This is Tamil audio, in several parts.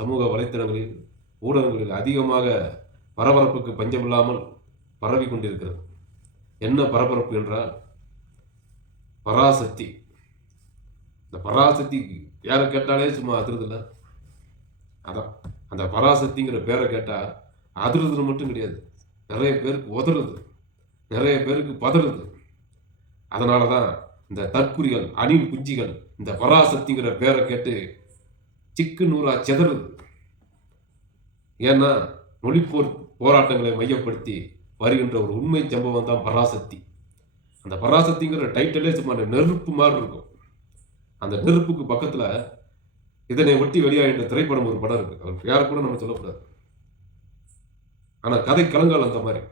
சமூக வலைத்தளங்களில் ஊடகங்களில் அதிகமாக பரபரப்புக்கு பஞ்சமில்லாமல் பரவி கொண்டிருக்கிறது. என்ன பரபரப்பு என்றால் பராசக்தி. இந்த பராசக்தி யாரை கேட்டாலே சும்மா அதிருதில்ல. அதான் அந்த பராசக்திங்கிற பேரை கேட்டால் அதிருதுன்னு மட்டும் கிடையாது, நிறைய பேருக்கு உதறுது, நிறைய பேருக்கு பதறுது. அதனால தான் இந்த தற்குறிகள் அணில் குஞ்சிகள் இந்த பராசக்திங்கிற பேரை கேட்டு சிக்கு நூறா செதறுது. ஏன்னா மொழிப்போர் போராட்டங்களை மையப்படுத்தி வருகின்ற ஒரு உண்மை சம்பவம் தான் பராசக்தி. அந்த பராசக்திங்கிற டைட்டிலே சும்மா நெருப்பு மாதிரி இருக்கும். அந்த நெருப்புக்கு பக்கத்தில் இதனை ஒட்டி வெளியாகின்ற திரைப்படம் ஒரு படம் இருக்கு. அவர் பேரை கூட நம்ம சொல்லக்கூடாது. ஆனால் கதை கலங்கால் அந்த மாதிரி.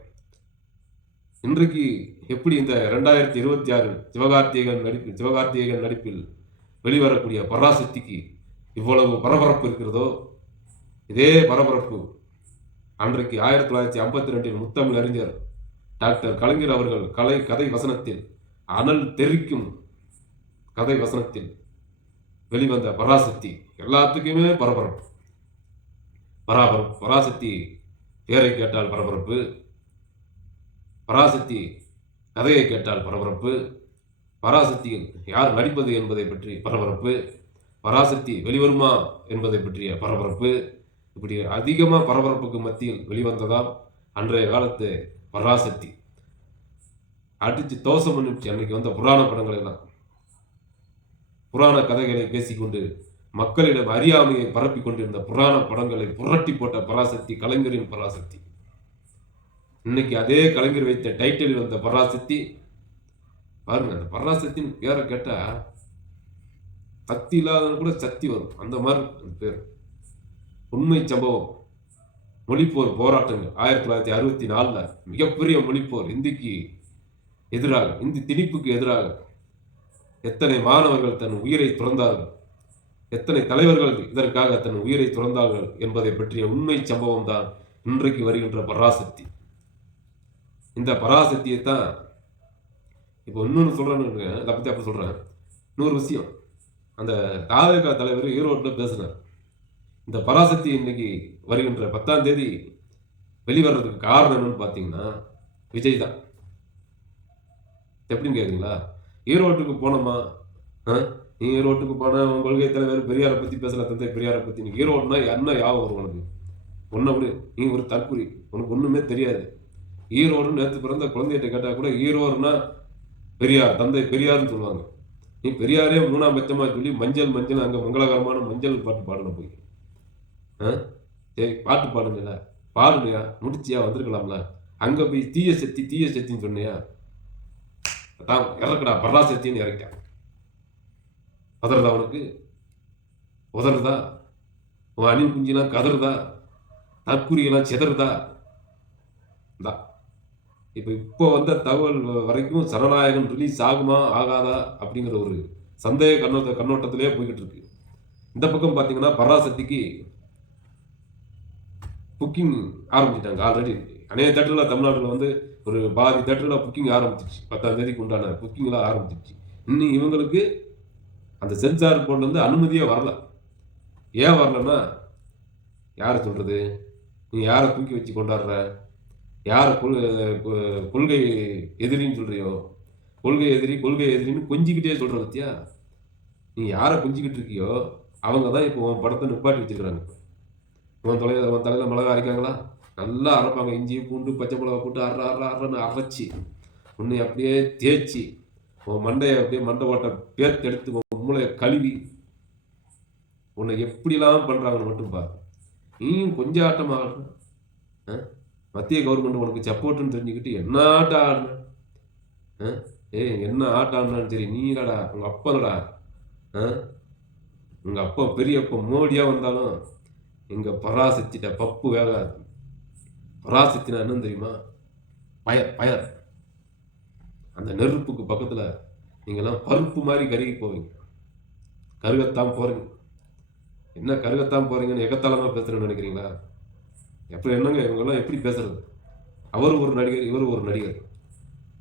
இன்றைக்கு எப்படி இந்த 2026 சிவகார்த்திகேயன் நடிப்பில் வெளிவரக்கூடிய பராசக்திக்கு இவ்வளவு பரபரப்பு இருக்கிறதோ, இதே பரபரப்பு அன்றைக்கு 1952 முத்தமிழ் அறிஞர் டாக்டர் கலைஞர் அவர்கள் கதை வசனத்தில் அனல் தெரிக்கும் கதை வசனத்தில் வெளிவந்த பராசக்தி எல்லாத்துக்குமே பரபரப்பு. பராசக்தி பேரை கேட்டால் பரபரப்பு, பராசக்தி கதையை கேட்டால் பரபரப்பு, பராசக்தியில் யார் நடிப்பது என்பதை பற்றி பரபரப்பு, பராசக்தி வெளிவருமா என்பதை பற்றிய பரபரப்பு. இப்படி அதிகமாக பரபரப்புக்கு மத்தியில் வெளிவந்ததால் அன்றைய காலத்து பராசக்தி அடித்து தோசம் பண்ணிடுச்சு. அன்னைக்கு வந்த புராண படங்கள் எல்லாம் புராண கதைகளை பேசிக்கொண்டு மக்களிடம் அறியாமையை பரப்பி கொண்டிருந்த புராண படங்களை புரட்டி போட்ட பராசக்தி கலைஞரின் பராசக்தி. இன்னைக்கு அதே கலைஞர் வைத்த டைட்டில் வந்த பராசக்தி பாருங்க. அந்த பராசக்தின்னு பேரை கேட்டா சக்தி இல்லாத கூட சக்தி வரும், அந்த மாதிரி பேர். உண்மை சம்பவம். மொழிப்போர் போராட்டங்கள் 1964 மிகப்பெரிய மொழிப்போர். இந்திக்கு எதிராக, இந்தி திணிப்புக்கு எதிராக எத்தனை மாணவர்கள் தன் உயிரை துறந்தார்கள், எத்தனை தலைவர்கள் இதற்காக தன் உயிரை துறந்தார்கள் என்பதை பற்றிய உண்மை சம்பவம் தான் இன்றைக்கு வருகின்ற பராசக்தி. இந்த பராசக்தியை தான் இப்போ இன்னொன்று சொல்றேன்னு அதை பற்றி அப்போ சொல்றேன். இன்னொரு விஷயம், அந்த தாவேகா தலைவர் ஈரோட்டில் பேசினார். இந்த பராசக்தி இன்னைக்கு வருகின்ற 10ஆம் தேதி வெளிவரதுக்கு காரணம் என்னன்னு பார்த்தீங்கன்னா விஜய் தான். எப்படின்னு கேட்குறீங்களா? ஈரோட்டுக்கு போனோமா, நீ ஈரோட்டுக்கு போன உன் கொள்கை தலைவர் பெரியாரை பற்றி பேசல, தந்தை பெரியாரை பற்றி. நீ ஈரோடுனா என்ன யாவும் வரும் உனக்கு? ஒன்றை விடு, நீ ஒரு தற்குறி, உனக்கு ஒன்றுமே தெரியாது. ஈரோடு நேற்று பிறந்த குழந்தைகிட்ட கேட்டால் கூட ஈரோடுனா பெரியார், தந்தை பெரியார்னு சொல்லுவாங்க. நீ பெரியாரே 3ஆம் பட்சமாக சொல்லி மஞ்சள் மஞ்சள் அங்கே மங்களகரமான மஞ்சள் பாட்டு பாடணும் போய். சரி பாட்டு பாடுங்களா, பாடுலையா, முடிச்சியா, வந்திருக்கலாம்ல. அங்கே போய் தீய சக்தின்னு சொன்னியா, தான் இறக்குடா பராசக்தின்னு இறக்கிட்டான். பதறதா உனக்கு? உதறுதா? உன் அணில் குஞ்சிலாம் கதறுதா? தற்குறியெல்லாம் செதறுதா? தான் இப்போ வந்த தகவல் வரைக்கும் சரணாயகன் ரிலீஸ் ஆகுமா ஆகாதா அப்படிங்கிற ஒரு சந்தேக கண்ணோட்டத்திலே போய்கிட்டு இருக்கு. இந்த பக்கம் பார்த்தீங்கன்னா பராசக்திக்கு புக்கிங் ஆரம்பிச்சிட்டாங்க ஆல்ரெடி. அநேக தேட்டரில் தமிழ்நாட்டில் ஒரு பாதி தேட்டரில் புக்கிங் ஆரம்பிச்சிருச்சு. 10ஆம் தேதிக்கு உண்டான புக்கிங்லாம் ஆரம்பிச்சிருச்சு. இன்னும் இவங்களுக்கு அந்த சென்சார் போர்டு அனுமதியே வரல. ஏன் வரலன்னா யார் சொல்றது? நீ யாரை தூக்கி வச்சு கொண்டாடுற? யாரை கொள்கை எதிரின்னு சொல்றியோ? கொள்கை எதிரின்னு கொஞ்சிக்கிட்டே சொல்ற பத்தியா? நீ யாரை கொஞ்சிக்கிட்டு இருக்கியோ அவங்க தான் இப்போ உன் படத்தை நிப்பாட்டி வச்சிருக்கிறாங்க. உன் தலையில் மிளகா அரைக்காங்களா? நல்லா அரைப்பாங்க. இஞ்சி பூண்டு பச்சை மிளகா போட்டு அரைன்னு அரைச்சி உன்னை அப்படியே தேய்ச்சி உன் மண்டையை அப்படியே மண்டை ஓட்டை பேர்த்து எடுத்து உன் மூளையை கழுவி உன்னை எப்படிலாம் பண்ணுறாங்கன்னு மட்டும் பாரு. நீயும் கொஞ்சம் ஆட்டமாக மத்திய கவர்மெண்ட் உனக்கு சப்போர்ட்டுன்னு தெரிஞ்சுக்கிட்டு என்ன ஆட்டம் ஆடின? என்ன ஆட்டம் ஆடினான்னு சரி, நீ இல்லடா, உங்கள் அப்பா இல்லடா. உங்கள் அப்பா பெரியப்பா மோடியாக வந்தாலும் எங்கள் பராசக்திட்ட பப்பு வேகாது. பராசக்தினா என்னன்னு தெரியுமா? பயர். அந்த நெருப்புக்கு பக்கத்தில் நீங்கள்லாம் பருப்பு மாதிரி கருகி போவீங்க, கருகத்தான் போகிறீங்க. என்ன கருகத்தான் போகிறீங்கன்னு எகத்தாளமாக பேசுகிறேன்னு நினைக்கிறீங்களா? எப்படி என்னங்க இவங்கெல்லாம் எப்படி பேசுறது? அவர் ஒரு நடிகர், இவர் ஒரு நடிகர்.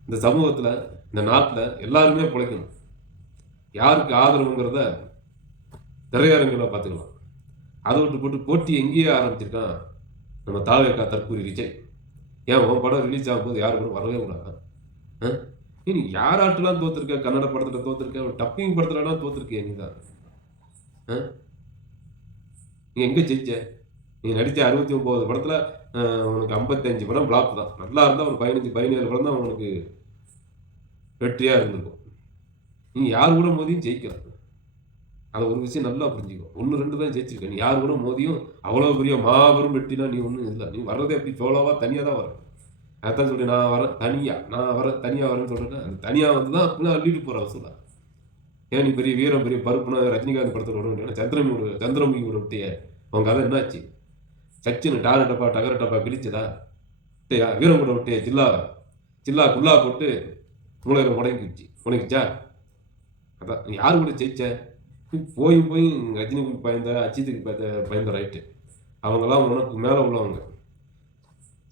இந்த சமூகத்தில், இந்த நாட்டில் எல்லாருமே பிழைக்கணும். யாருக்கு ஆதரவுங்கிறத திரையரங்கில் பார்த்துக்கலாம். அதை விட்டு போட்டு போட்டி எங்கேயே ஆரம்பிச்சிருக்கான் நம்ம தாவேக்கா தற்கூரி விஜய். ஏன் உன் படம் ரிலீஸ் ஆகும்போது யாரு கூட வரவே கூடாதா? நீ யாராட்டெல்லாம் தோத்துருக்க? கன்னட படத்துல தோத்துருக்க, டப்பிங் படத்துலலாம் தோத்துருக்கிய நீ தான். நீ எங்க ஜெயிச்ச? நீ நடிச்ச 69 படத்துல உனக்கு 55 படம் பிளாப் தான். நல்லா இருந்தா ஒரு 15, 17 படம் தான் உனக்கு வெற்றியா இருந்திருக்கும். நீ யார் கூட மோதியும் ஜெயிக்கல. அத ஒரு விஷயம் நல்லா புரிஞ்சுக்கோ. 1, 2 தான் ஜெயிச்சிருக்க. நீ யார் கூட மோதியும் அவ்வளோ பெரிய மாபெரும் வெற்றினா நீ ஒண்ணும் இல்ல. நீ வர்றதே அப்படி சோலோவா தனியா தான் வர. அதான் சொல்றேன் நான் வரேன் தனியா. நான் வரேன் தனியா வரேன்னு சொல்றேன்னா, அந்த தனியா வந்து தான் அப்படிலாம் அள்ளிட்டு போற வசூலா. ஏன் நீ பெரிய வீரம், பெரிய பருப்புனா ரஜினிகாந்த் படத்துல விட வேண்டிய சந்திரமுகியோட விட்டியே. உன் கதை என்னாச்சு? சச்சின் டார டப்பா, டகர டப்பா கிழிச்சதா? விட்டியா? வீரம் கூட விட்டியே சில்லா குல்லா போட்டு மூளையில முடங்கிச்சா? அதான் நீ யாரு கூட ஜெயிச்ச? போய் ரஜினிக்கு பயந்த, அஜித்துக்கு பயந்த ரைட்டு. அவங்கெல்லாம் உனக்கு மேல உள்ளவங்க.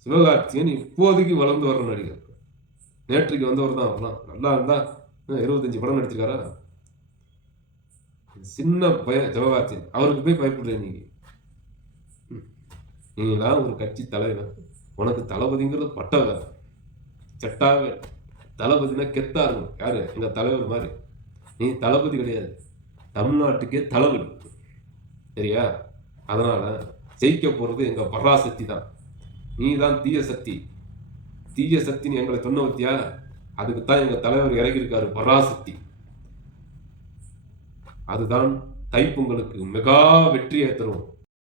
சிவகார்த்திகேயன் இப்போதைக்கு வளர்ந்து வர்ற நடிகர். நேற்றுக்கு வந்தவர் தான் அவர்லாம். நல்லா இருந்தா 25 படம் நடிச்சிருக்காரா? சின்ன பையன் சிவகார்த்திகேயன். அவருக்கு போய் பயப்படுற நீங்க. நீங்களாம் ஒரு கட்சி தலைவர். உனக்கு தளபதிங்கிறது பட்டவ செட்டாவே. தளபதினா கெத்தா இருக்கும். யாரு? எங்க தலைவர் மாதிரி. நீ தளபதி கிடையாது. தமிழ்நாட்டுக்கே தலைவலி. சரியா? அதனால ஜெயிக்க போறது எங்க பராசக்தி தான். நீ தான் தீய சக்தி. தீய சக்தின்னு எங்களை சொன்ன பத்தியா? அதுக்கு தான் எங்க தலைவர் இறங்கியிருக்காரு பராசக்தி. அதுதான் தைப்பொங்கலுக்கு மெகா வெற்றியை தரும்.